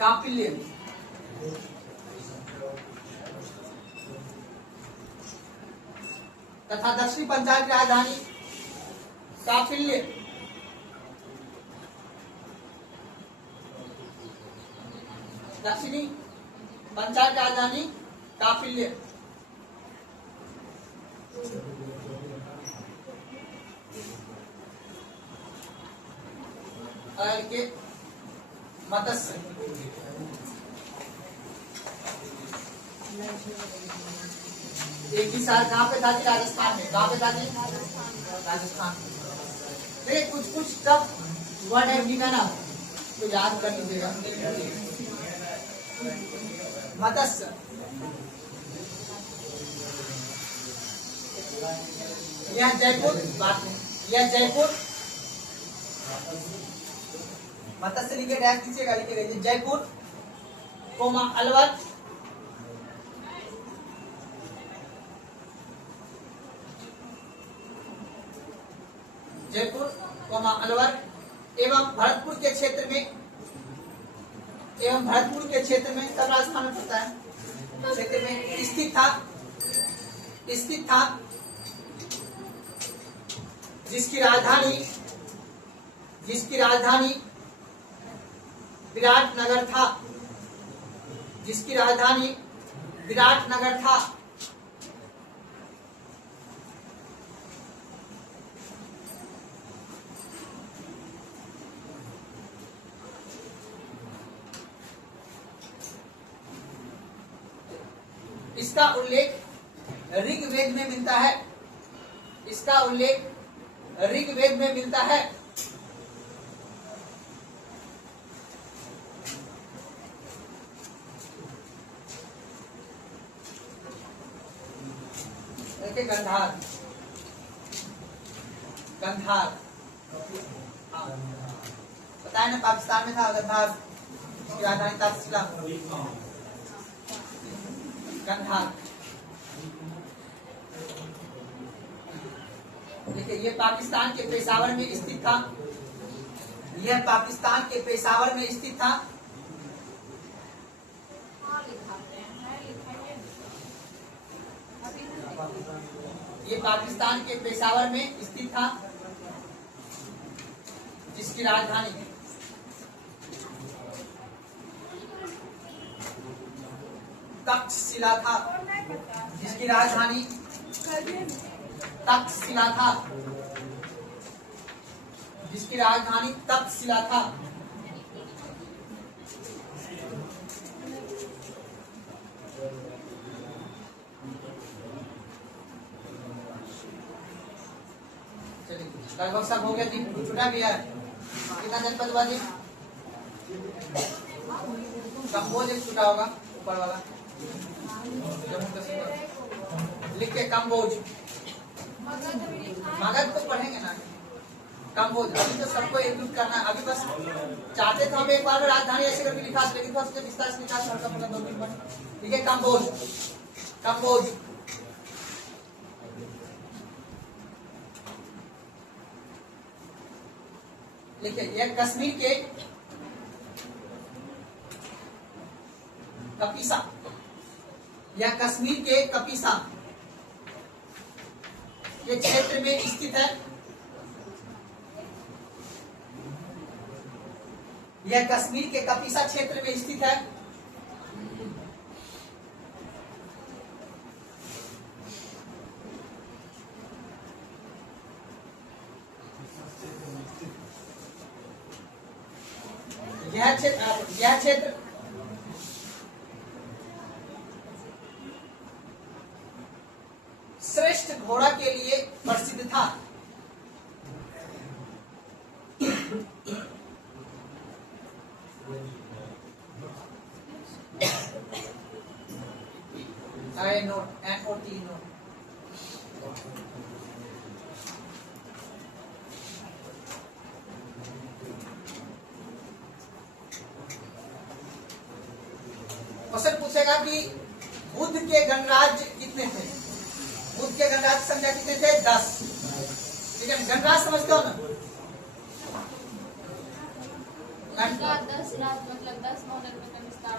कापिल्य, तथा दक्षिणी पंचाल की राजधानी कापिल्य, दक्षिणी पंचाल की राजधानी कापिल्य, के मत्स्य, एक ही साल कहाँ पे था जी? राजस्थान में। कहाँ पे था जी? राजस्थान में। देखिए कुछ कुछ टफ वर्ड है ना, तो याद कर लीजिएगा। मत्स्य, यह जयपुर, बात नहीं, यह जयपुर, मत्स्य लिखे डैश दीजिएगा, लिखे गए जयपुर कोमा अलवर, जयपुर कोमा अलवर एवं भरतपुर के क्षेत्र में, सब राजस्थान में पड़ता है, क्षेत्र में स्थित था, जिसकी राजधानी विराटनगर था, इसका उल्लेख ऋग्वेद में मिलता है, देखिए गंधार, हाँ बताया ना, पाकिस्तान में था गंधार, उसकी राजधानी तक्षशिला, गंधार। देखिए ये पाकिस्तान के पेशावर में स्थित था, जिसकी राजधानी तक्षशिला था, लगभग सब हो गया जी, छुटा भी है। कितना जनपद हुआ जी? कंबोज एक छुटा होगा, ऊपर वाला जम्मू कश्मीर लिख के कंबोज, मगध तो पढ़ेंगे ना, कंबोज। अभी तो सबको एकजुट करना है, अभी बस चाहते थे हम एक बार में राजधानी ऐसे करके लिखा, लेकिन थोड़ा सा विस्तार से लिखा, हल्का फुल्का 2-3 मिनट। ठीक है, कंबोज। देखिए यह कश्मीर के कपीसा, ये क्षेत्र में स्थित है, यह कश्मीर के कपीसा क्षेत्र में स्थित है। यह क्षेत्र श्रेष्ठ घोड़ा के लिए प्रसिद्ध था। NOT क्वेश्चन पूछेगा कि बुद्ध के गणराज्य कितने थे? बुद्ध के गणराज्य संख्या कितने थे? 10। ठीक है, गणराज्य समझते हो ना? 10 राज मतलब 10 मॉडल में विस्तार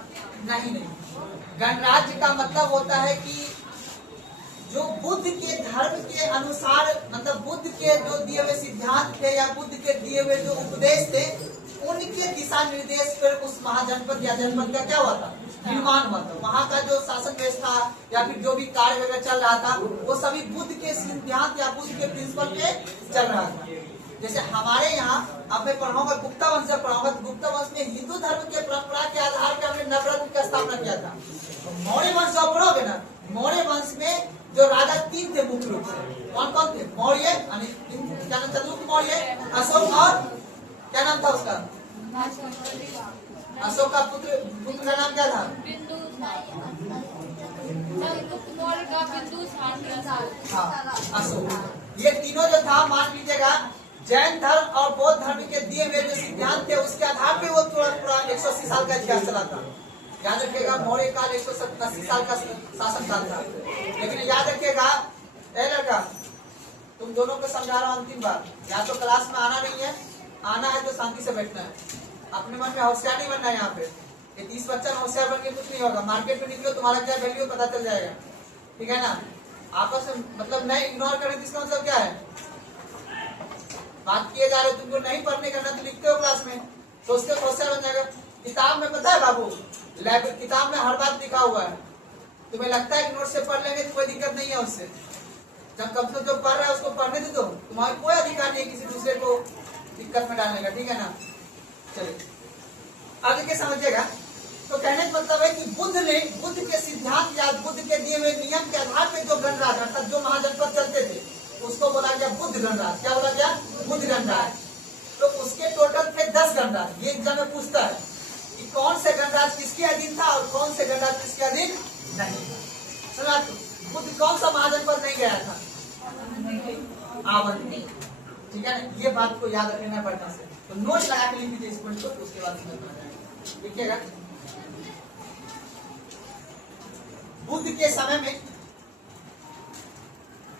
नहीं, गणराज्य का मतलब होता है कि जो बुद्ध के धर्म के अनुसार, मतलब बुद्ध के जो दिए हुए सिद्धांत थे या बुद्ध के दिए हुए जो उपदेश थे, उनके दिशा निर्देश पर उस महाजनपद या जनपद का क्या हुआ था? निर्माण हुआ था। वहाँ का जो शासन व्यवस्था या फिर जो भी कार्य वगैरह चल रहा था, वो सभी बुद्ध के सिद्धांत या बुद्ध के प्रिंसिपल पे चल रहा था। जैसे हमारे यहाँ अब मैं पढ़ाऊंगा, गुप्ता वंश से पढ़ाऊंगा, तो गुप्ता वंश में हिंदू धर्म के परंपरा के आधार पर हमने नवरत्न की स्थापना किया था। मौर्य वंश जब पढ़ोगे मौर्य वंश में जो राजा 3 थे मुख्य रूप से, कौन कौन थे? मौर्य यानी क्या नाम? चंद्रगुप्त मौर्य, अशोक और क्या नाम था उसका? अशोक का पुत्र का नाम क्या था? हाँ, अशोक। ये तीनों जो था, मान लीजिएगा जैन धर्म और बौद्ध धर्म के दिए हुए जो सिद्धांत थे उसके आधार पे वो पूरा 180 साल का इतिहास चला था। याद रखिएगा मौर्य काल 180 साल का शासन काल था। लेकिन याद रखिएगा ए लड़का, तुम दोनों को समझा रहा हूँ अंतिम बार, या तो क्लास में आना नहीं है, आना है तो शांति से बैठना है, अपने मन में होशियार नहीं बनना है। यहाँ पे ये 30 बच्चा होशियार बन के कुछ नहीं होगा। मार्केट में निकलो, तुम्हारा क्या वैल्यू पता चल जाएगा, ठीक है ना? आपस में मतलब नहीं इग्नोर करें, इसका मतलब क्या है? बात किए जा रहे, तुमको नहीं पढ़ने करना तो लिखते हो क्लास में, सोचते हो होशियार बन जाएगा। किताब में पता है बाबू, किताब में हर बात लिखा हुआ है। तुम्हें लगता है कि नोट से पढ़ लेंगे तो कोई दिक्कत नहीं है उससे। जब कम से जो पढ़ रहा है उसको पढ़ने दे दो, तुम्हारा कोई अधिकार नहीं है किसी दूसरे को दिक्कत में डालने का, ठीक है ना? चलिए आगे के समझिएगा। तो कहने का मतलब है कि बुद्ध के सिद्धांत या बुद्ध के दिए हुए नियम के आधार पे जो गणराज अर्थात जो महाजनपद चलते थे उसको बोला गया बुद्ध गणराज। क्या बोला गया? बुद्ध गणराज। तो उसके टोटल थे 10 गणराज। ये एग्जाम में पूछता है कि कौन से गणराज किसके अधीन था और कौन से गणराज किसके अधीन नहीं। सुना, बुद्ध कौन सा महाजनपद नहीं गया था? अवंती, ठीक है ना? ये बात को याद रखना पड़ता है। तो नोट लगा के लिख दीजिए इस पॉइंट को, उसके बाद समझ में आ जाएगा। लिखिएगा बुद्ध के समय में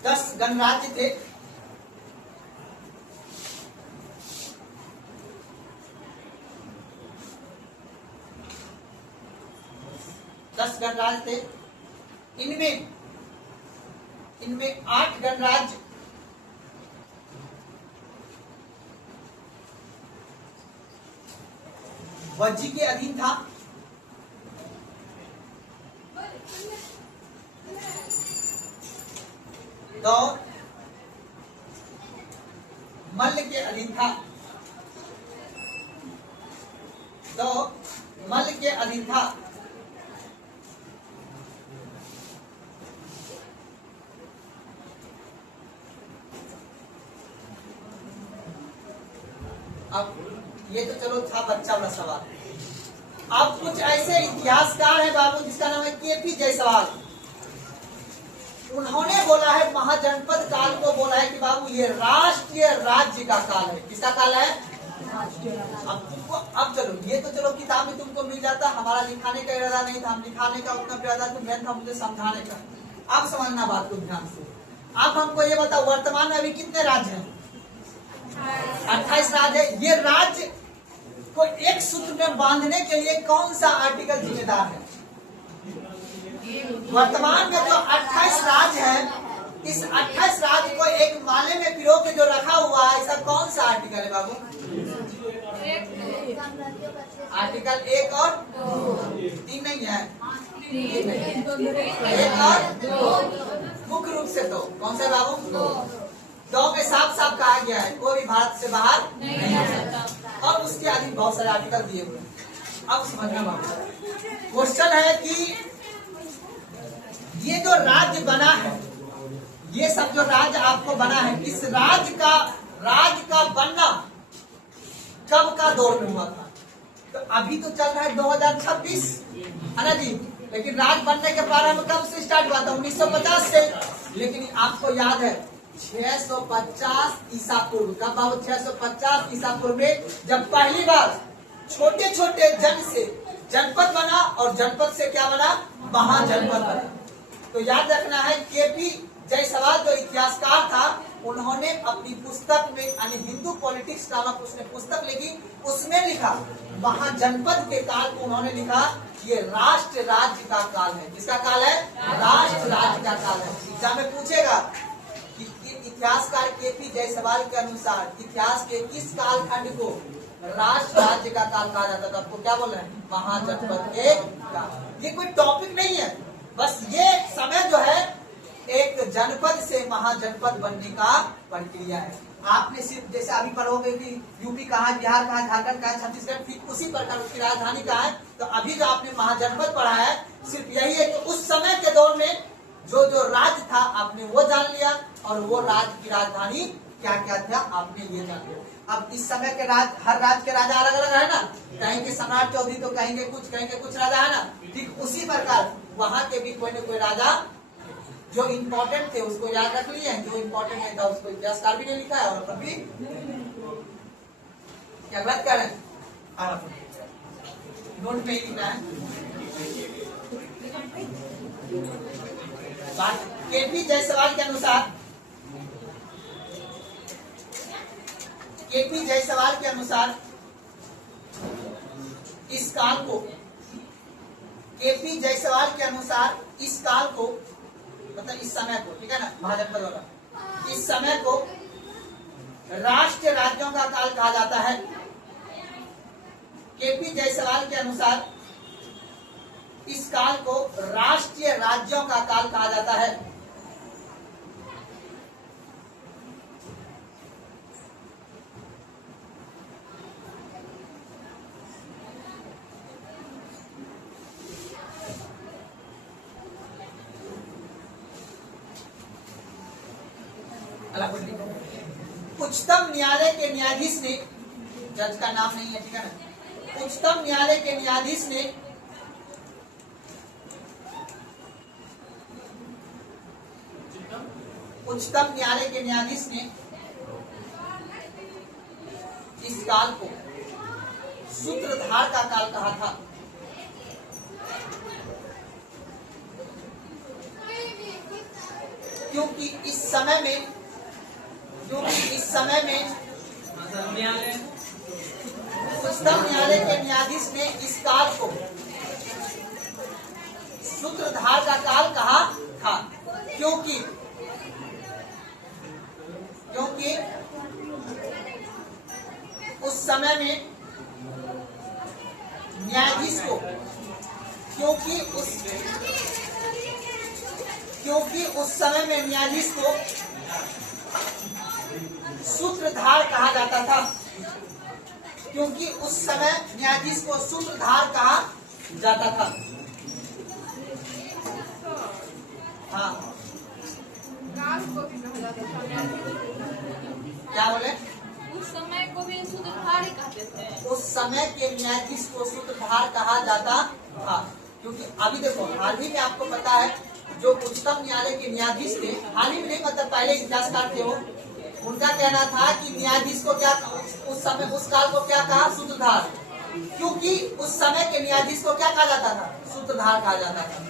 10 गणराज्य थे। गणराज्य थे। इनमें 8 गणराज्य वज्जी के अधीन था, 2 मल्ल के अधीन था, 2 मल्ल के अधीन था, अब ये तो चलो था बच्चा वाला सवाल। अब कुछ ऐसे इतिहासकार हैं बाबू जिसका नाम है केपी जायसवाल। उन्होंने बोला है महाजनपद काल को बोला है कि बाबू ये राष्ट्रीय राज्य का काल है। किसका काल है? अब चलो ये तो चलो किताब में तुमको मिल जाता, हमारा लिखाने का इरादा नहीं था, हम लिखाने का उतना इरादा तो मेन था मुझे समझाने का। अब समझना बात को ध्यान से। अब हमको ये बताओ वर्तमान में अभी कितने राज्य हैं? 28 राज्य है। ये राज्य को एक सूत्र में बांधने के लिए कौन सा आर्टिकल जिम्मेदार है? वर्तमान में जो 28 राज्य है, इस 28 राज्य को एक माले में पिरो के जो रखा हुआ है, ऐसा कौन सा आर्टिकल है बाबू? आर्टिकल 1 और 3 नहीं है, 1 और 2 मुख्य रूप से। तो कौन सा बाबू? 2 में साफ साफ कहा गया है कोई भी भारत से बाहर नहीं आ सकता, और उसके अधीन बहुत सारे आर्टिकल दिए हुए हैं। अब समझना बाबू, क्वेश्चन है कि ये जो राज्य बना है, ये सब जो राज्य आपको बना है, इस राज्य का बनना कब का दौर में हुआ था? तो अभी तो चल रहा है 2026 है ना जी, लेकिन राज्य बनने के प्रारंभ कब से स्टार्ट हुआ था? 1950 से। लेकिन आपको याद है 650 ईसा पूर्व, कब बाबू? 650 ईसा पूर्व में जब पहली बार छोटे छोटे जन से जनपद बना और जनपद से क्या बना? महाजनपद बना। तो याद रखना है केपी जायसवाल जो इतिहासकार था, उन्होंने अपनी पुस्तक में यानी हिंदू पॉलिटिक्स नामक उसने पुस्तक लिखी, उसमें लिखा महाजनपद के काल को उन्होंने लिखा ये राष्ट्र राज्य का काल है। किसका काल है? राष्ट्र राज्य का काल है। एग्जाम में पूछेगा कि इतिहासकार केपी जायसवाल के अनुसार इतिहास के किस कालखंड को राष्ट्र राज्य का काल कहा जाता था? आपको क्या बोल रहे हैं? महाजनपद के काल। ये कोई टॉपिक नहीं है, बस ये समय जो है एक जनपद से महाजनपद बनने का प्रक्रिया है। आपने सिर्फ जैसे अभी पढ़ोगे कि यूपी कहाँ है, बिहार कहाँ है, झारखंड कहाँ है, छत्तीसगढ़, ठीक उसी प्रकार उसकी राजधानी कहाँ है। तो अभी जो आपने महाजनपद पढ़ा है सिर्फ यही है कि उस समय के दौर में जो जो राज था आपने वो जान लिया, और वो राज की राजधानी क्या क्या था आपने ये जान लिया। अब इस समय के हर राज्य के राजा अलग अलग है ना, कहेंगे सम्राट चौधरी तो कहेंगे कुछ राजा है ना, ठीक उसी प्रकार वहां के भी कोई न कोई राजा जो इम्पोर्टेंट थे उसको याद रख लिए, जो इम्पोर्टेंट नहीं था उसको इतिहासकार भी ने लिखा है और कभी क्या बात कर रहे हैं, नोट में ही लिखना है। केपी जायसवाल के अनुसार, केपी जायसवाल के अनुसार इस काल को, केपी जायसवाल के अनुसार इस काल को, मतलब इस समय को, ठीक है ना, महाजनपद वाला, इस समय को राष्ट्रीय राज्यों का काल कहा जाता है। केपी जायसवाल के अनुसार इस काल को राष्ट्रीय राज्यों का काल कहा जाता है। उच्चतम न्यायालय के न्यायाधीश ने, जज का नाम नहीं है, ठीक है ना, उच्चतम न्यायालय के न्यायाधीश ने उच्चतम न्यायालय के न्यायाधीश ने इस काल को सूत्रधार का काल कहा था। क्योंकि इस समय में उच्चतम न्यायालय के न्यायाधीश ने इस काल को सूत्रधार का काल कहा था। क्योंकि उस समय में न्यायाधीश को, क्योंकि उस समय में न्यायाधीश को सूत्रधार कहा जाता था। क्योंकि उस समय न्यायाधीश को सूत्रधार कहा जाता था। हाँ, क्या बोले? उस समय को भी सूत्रधार ही कहते थे। उस समय के न्यायाधीश को सूत्रधार कहा जाता था। क्योंकि अभी देखो, हाल ही में आपको पता है जो उच्चतम न्यायालय के न्यायाधीश थे, हाल ही में नहीं, मतलब पहले इतिहासकार थे वो, उनका कहना था कि न्यायाधीश को क्या, उस समय उस काल को क्या कहा, सूत्रधार। क्योंकि उस समय के न्यायाधीश को क्या कहा जाता था, सूत्रधार कहा जाता था,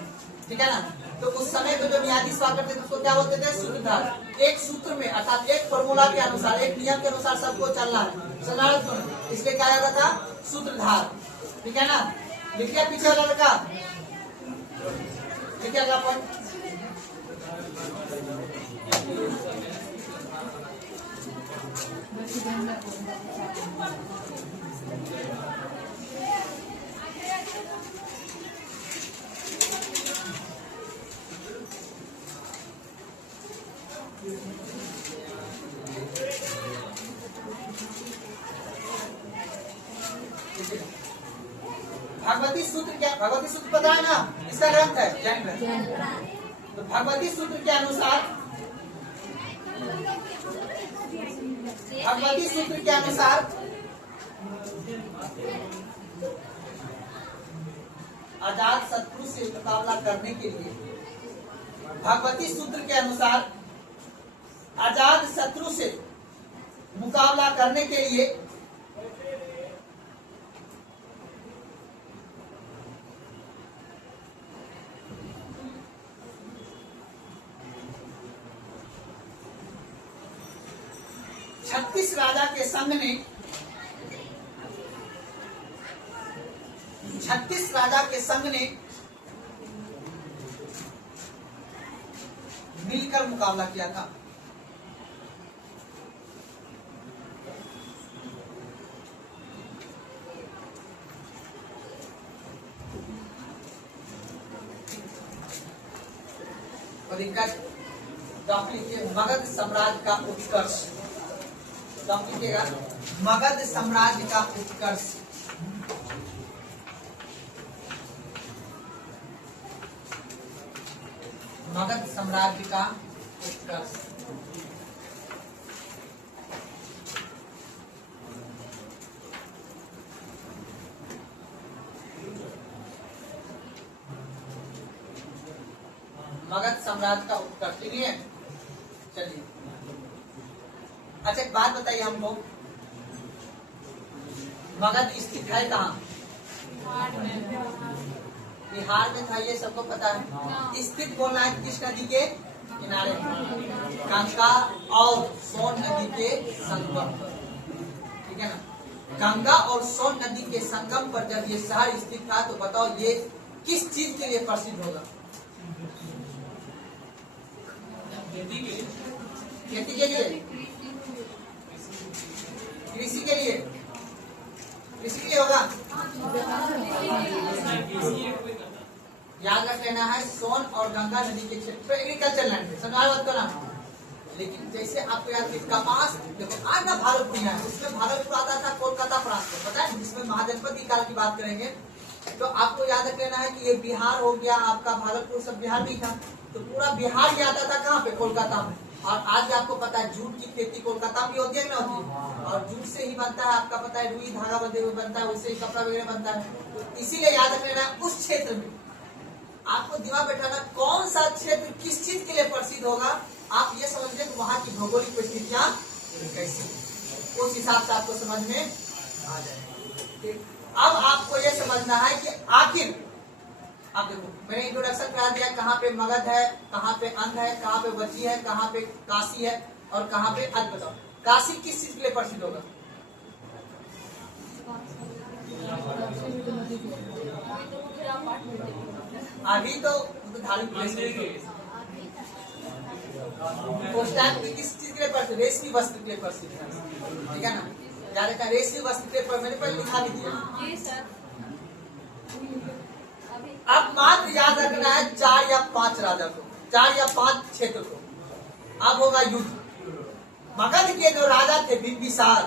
ठीक है ना। तो उस समय को जो न्यायाधीश हुआ करते थे उसको क्या बोलते थे, सूत्रधार। एक सूत्र में अर्थात एक फॉर्मूला के अनुसार, एक नियम के अनुसार सबको चलना है, इसलिए क्या जाता था, सूत्रधार, ठीक है ना। लिखिए पीछे वाला लड़का, लिखिए अगला पॉइंट। भगवती सूत्र क्या, भगवती सूत्र पता है ना, इसका ग्रंथ है जैन ग्रंथ। तो भगवती सूत्र के अनुसार, भगवती सूत्र के अनुसार आजाद शत्रु से मुकाबला करने के लिए, भगवती सूत्र के अनुसार आजाद शत्रु से मुकाबला करने के लिए छत्तीस राजा के संघ ने, 36 राजा के संघ ने मिलकर मुकाबला किया था। और इनका मगध साम्राज्य का उत्कर्ष, लिखिएगा, मगध साम्राज्य का उत्कर्ष। मगध साम्राज्य का उत्कर्ष। मगध साम्राज्य का उत्कर्ष, ठीक है। चलिए अच्छा एक बात बताइए हमको, मगध स्थित है कहाँ? बिहार में था, ये सबको पता है। स्थित बोलना है किस नदी के किनारे? गंगा और सोन नदी के संगम पर, ठीक है ना। गंगा और सोन नदी के संगम पर जब ये शहर स्थित था तो बताओ ये किस चीज के लिए प्रसिद्ध होगा? खेती के लिए, कृषि के लिए, कृषि के लिए होगा। याद रख लेना है, सोन और गंगा नदी के क्षेत्र पर एग्रीकल्चर लैंड है, समझा बात को ना। लेकिन जैसे आपको याद कपास, देखो आज ना भागलपुर है, उसमें भागलपुर आता था कोलकाता प्रांत में, पता है, जिसमें महाजनपद की काल की बात करेंगे तो आपको याद रख लेना है कि ये बिहार हो गया आपका, भागलपुर सब बिहार में था, तो पूरा बिहार ही आता था कहाँ पे? कोलकाता में। और आज भी आपको पता है जूट की खेती कोलकाता में होती है ना होती है, और जूट से ही बनता है, आपका पता है रुई धागा बनता है, उससे ही कपड़ा वगैरह बनता है। तो इसीलिए याद रख लेना उस क्षेत्र में आपको दिमाग बैठाना कौन सा क्षेत्र किस चीज के लिए प्रसिद्ध होगा, आप ये समझिए कि वहाँ की भौगोलिक परिस्थितियाँ कैसी, उस हिसाब से आपको समझ में आ जाएगा। अब आपको ये समझना है कि आखिर, अब देखो मैंने इंट्रोडक्शन करा दिया, कहाँ पे मगध है, कहाँ पे अंध है, कहाँ पे वज्जी है, कहाँ पे काशी है और कहाँ पे अज। बताओ काशी किस चीज के लिए प्रसिद्ध होगा? अभी तो धार्मिक प्लेस उस टाइम पे किस चीज के लिए प्रसिद्ध? रेशमी वस्त्र के लिए प्रसिद्ध है, ठीक है ना। याद रखना रेशमी वस्त्र के पर मैंने पहले लिखा भी दिया। अब मात्र याद रखना है 4 या 5 राजा को, 4 या 5 क्षेत्र को। अब होगा युद्ध। मगध के जो राजा थे बिंबिसार,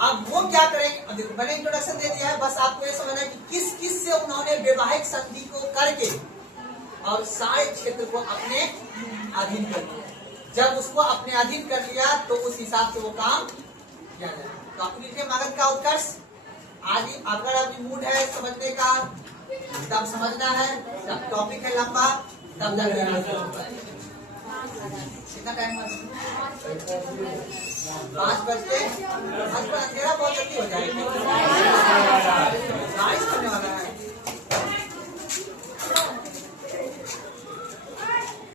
अब वो क्या करेंगे? देखो मैंने इंट्रोडक्शन दे दिया है, बस आपको ये समझना है कि किस किस से उन्होंने वैवाहिक संधि को करके और सारे क्षेत्र को अपने अधीन कर लिया। जब उसको अपने अधीन कर लिया तो उस हिसाब से वो काम किया जाए। तो आप लिखिए मगध का उत्कर्ष। आज अगर अभी मूड है समझने का तब समझना है, जब टॉपिक है लंबा तब कितना टाइम? 5 बज के, आज पर अंधेरा बहुत जल्दी हो जाएगा, बारिश होने वाला है।